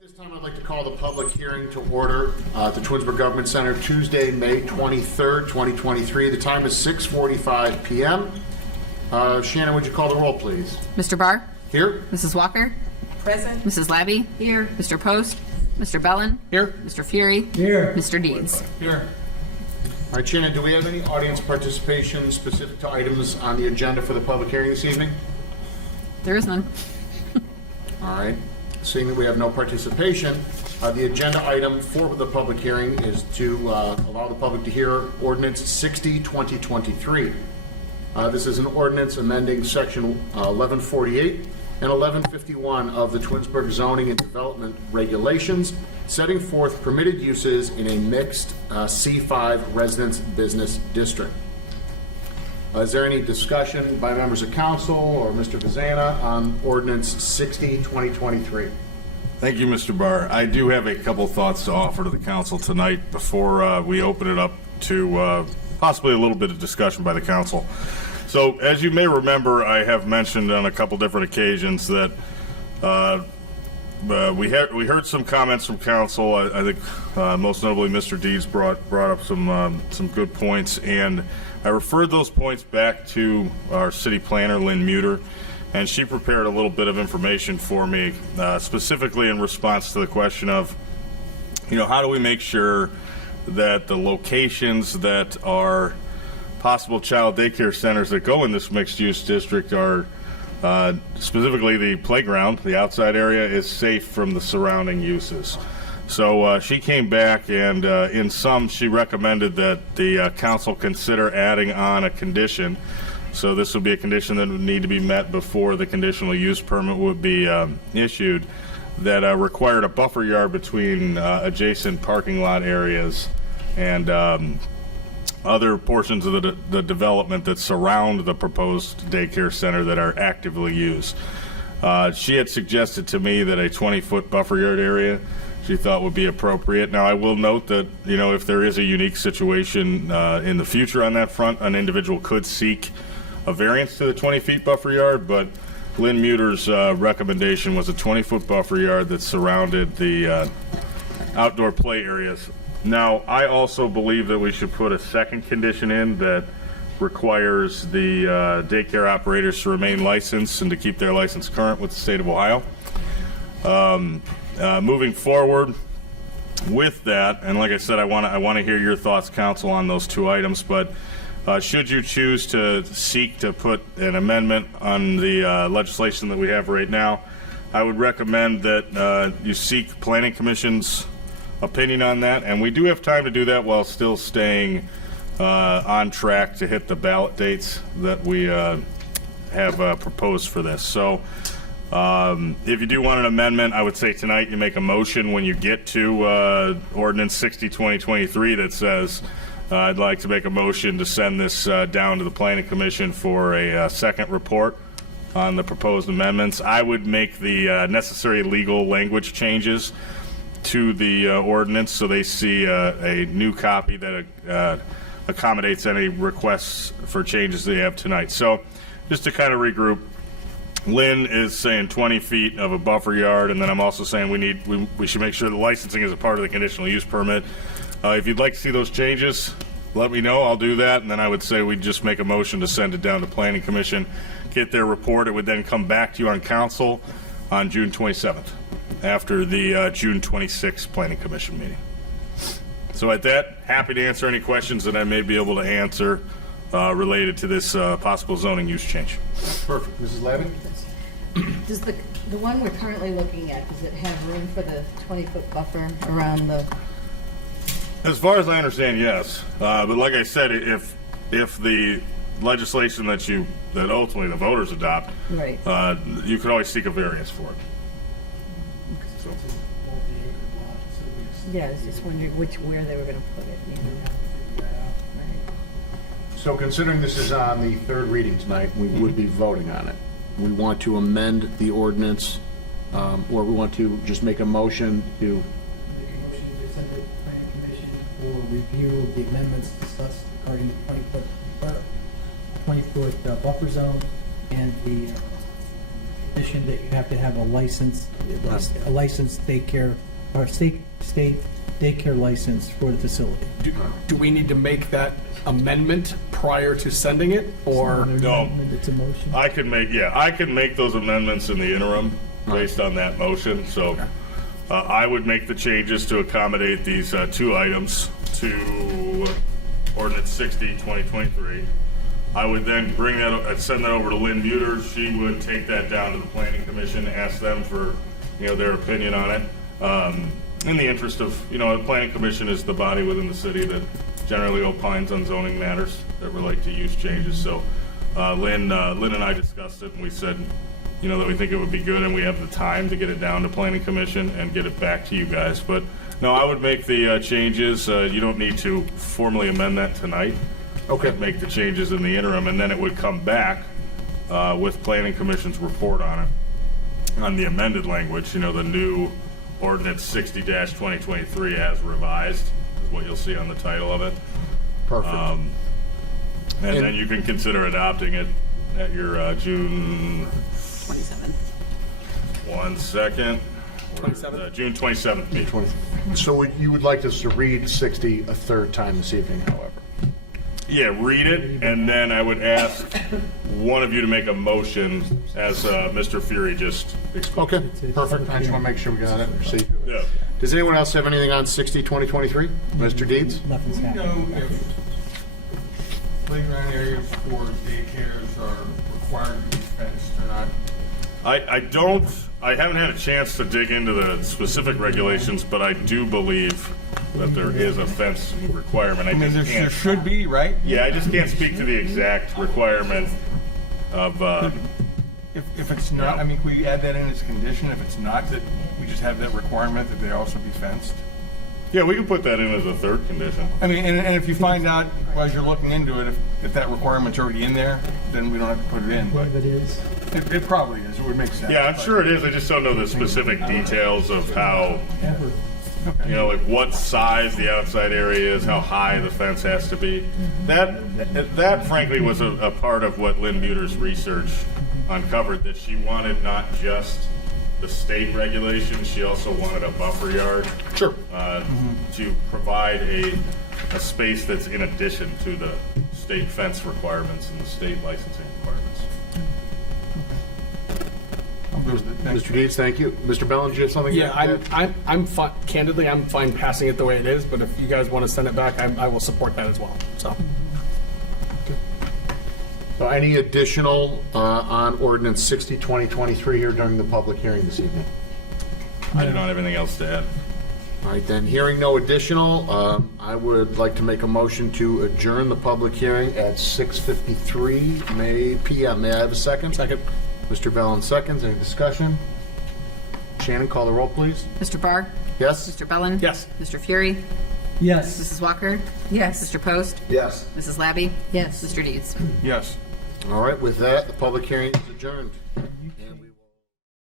This time I'd like to call the public hearing to order at the Twinsburg Government Center, Tuesday, May 23rd, 2023. The time is 6:45 p.m. Shannon, would you call the roll, please? Mr. Barr? Here. Mrs. Walker? Present. Mrs. Labby? Here. Mr. Post? Mr. Bellin? Here. Mr. Fury? Here. Mr. Deeds? Here. All right, Shannon, do we have any audience participation specific to items on the agenda for the public hearing this evening? There is none. All right. Seeing that we have no participation, the agenda item for the public hearing is to allow the public to hear Ordinance 60-2023. This is an ordinance amending Section 1148 and 1151 of the Twinsburg Zoning and Development Regulations, setting forth permitted uses in a mixed C5 residence business district. Is there any discussion by members of council or Mr. Vazana on Ordinance 60-2023? Thank you, Mr. Barr. I do have a couple thoughts to offer to the council tonight before we open it up to possibly a little bit of discussion by the council. So, as you may remember, I have mentioned on a couple different occasions that we heard some comments from council. I think most notably Mr. Deeds brought up some good points, and I referred those points back to our city planner, Lynn Muter, and she prepared a little bit of information for me, specifically in response to the question of, how do we make sure that the locations that are possible child daycare centers that go in this mixed-use district are, specifically the playground, the outside area, is safe from the surrounding uses. So she came back and in sum she recommended that the council consider adding on a condition. So this would be a condition that would need to be met before the conditional use permit would be issued, that required a buffer yard between adjacent parking lot areas and other portions of the development that surround the proposed daycare center that are actively used. She had suggested to me that a 20-foot buffer yard area she thought would be appropriate. Now, I will note that, if there is a unique situation in the future on that front, an individual could seek a variance to the 20-feet buffer yard, but Lynn Muter's recommendation was a 20-foot buffer yard that surrounded the outdoor play areas. Now, I also believe that we should put a second condition in that requires the daycare operators to remain licensed and to keep their license current with the state of Ohio. Moving forward with that, and like I said, I want to hear your thoughts, council, on those two items, but should you choose to seek to put an amendment on the legislation that we have right now, I would recommend that you seek Planning Commission's opinion on that, and we do have time to do that while still staying on track to hit the ballot dates that we have proposed for this. So if you do want an amendment, I would say tonight you make a motion when you get to Ordinance 60-2023 that says, I'd like to make a motion to send this down to the Planning Commission for a second report on the proposed amendments. I would make the necessary legal language changes to the ordinance so they see a new copy that accommodates any requests for changes they have tonight. So just to kind of regroup, Lynn is saying 20 feet of a buffer yard, and then I'm also saying we should make sure the licensing is a part of the conditional use permit. If you'd like to see those changes, let me know. I'll do that, and then I would say we'd just make a motion to send it down to Planning Commission, get their report. It would then come back to you on council on June 27th after the June 26th Planning Commission meeting. So at that, happy to answer any questions that I may be able to answer related to this possible zoning use change. Perfect. Mrs. Lavin? Does the one we're currently looking at, does it have room for the 20-foot buffer around the? As far as I understand, yes. But like I said, if the legislation that ultimately the voters adopt, Right. You could always seek a variance for it. So. Yeah, I was just wondering where they were going to put it. So considering this is on the third reading tonight, we would be voting on it. We want to amend the ordinance, or we want to just make a motion to... Make a motion to send it to the Planning Commission for review of the amendments discussed regarding the 20-foot buffer zone and the condition that you have to have a licensed daycare, or state daycare license for the facility. Do we need to make that amendment prior to sending it, or? No. It's a motion. I can make those amendments in the interim based on that motion, so I would make the changes to accommodate these two items to ordinance 60, 2023. I would then I'd send that over to Lynn Muter. She would take that down to the planning commission, ask them for, their opinion on it. In the interest of, the planning commission is the body within the city that generally opines on zoning matters that relate to use changes. So Lynn and I discussed it, and we said, that we think it would be good, and we have the time to get it down to planning commission and get it back to you guys. But no, I would make the changes. You don't need to formally amend that tonight. Okay. I'd make the changes in the interim, and then it would come back with planning commission's report on it, on the amended language, the new ordinance 60-2023 as revised is what you'll see on the title of it. Perfect. And then you can consider adopting it at your June 27. 1 second. 27th? June 27th meeting. So you would like us to read 60 a third time this evening, however? Yeah, read it, and then I would ask one of you to make a motion as Mr. Fury just explained. Okay, perfect. I just want to make sure we got that procedure. Yeah. Does anyone else have anything on 60, 2023? Mr. Deeds? Nothing's Do you happening. know if playground areas for daycares are required to be fenced or not? I haven't had a chance to dig into the specific regulations, but I do believe that there is a fence requirement. I mean, there should be, right? Yeah, I just can't speak to the exact requirement of, If it's not, I mean, can we add that in as a condition? If it's not, that we just have that requirement that they also be fenced? yeah, we can put that in as a third condition. I mean, and if you find out, as you're looking into it, if that requirement's already in there, then we don't have to put it in, but If it is, it probably is, it would make sense. Yeah, I'm sure it is. I just don't know the specific details of how, ever. like what size the outside area is, how high the fence has to be. That frankly was a part of what Lynn Muter's research uncovered, that she wanted not just the state regulations, she also wanted a buffer yard. Sure. To provide a space that's in addition to the state fence requirements and the state licensing requirements. I'm good with it. Thank Mr. Deeds, thank you. Mr. Bellinger, you have something? Yeah, to add? I'm fine, candidly, I'm fine passing it the way it is, but if you guys want to send it back, I will support that as well, so. So any additional on ordinance 60, 2023 here during the public hearing this evening? I don't have anything else to add. All right, then, hearing no additional, I would like to make a motion to adjourn the public hearing at 6:53 p.m. May I have a second? Second. Mr. Bellin seconds. Any discussion? Shannon, call the roll, please. Mr. Barr? Yes? Mr. Bellin? Yes. Mr. Fury? Yes. Mrs. Walker? Yes. Mr. Post? Yes. Mrs. Labby? Yes. Mr. Deeds? Yes. All right, with that, the public hearing is adjourned. And we